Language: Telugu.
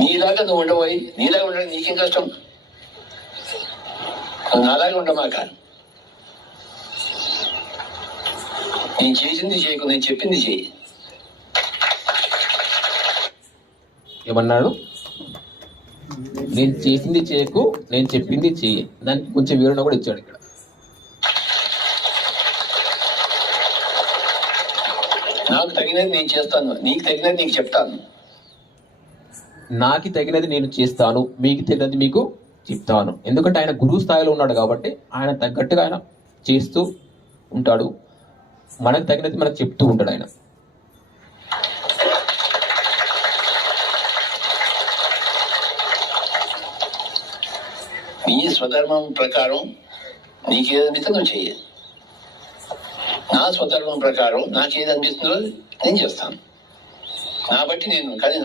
నీలాగా నువ్వు ఉండబోయి నీలాగా ఉండడం నీకేం కష్టం? నువ్వు నాలాగా ఉండమాక. నేను చేసింది చేయకు, నేను చెప్పింది చేయి. ఏమన్నాడు? నేను చేసింది చేయకు, నేను చెప్పింది చెయ్యి. దానికి కొంచెం వివరణ కూడా ఇచ్చాడు ఇక్కడ. నాకు తగినది నేను చేస్తాను, నీకు తగినది నీకు చెప్తాను. నాకు తగినది నేను చేస్తాను, మీకు తగినది మీకు చెప్తాను. ఎందుకంటే ఆయన గురువు స్థాయిలో ఉన్నాడు కాబట్టి ఆయన తగ్గట్టుగా ఆయన చేస్తూ ఉంటాడు. మనకు తగినది మనకు చెప్తూ ఉంటాడు ఆయన. నీ స్వధర్మం ప్రకారం నీకేదనిపిస్తుందో నువ్వు చెయ్యి. నా స్వధర్మం ప్రకారం నాకేదనిపిస్తుందో నేను చేస్తాను. నా బట్టి నేను కానీ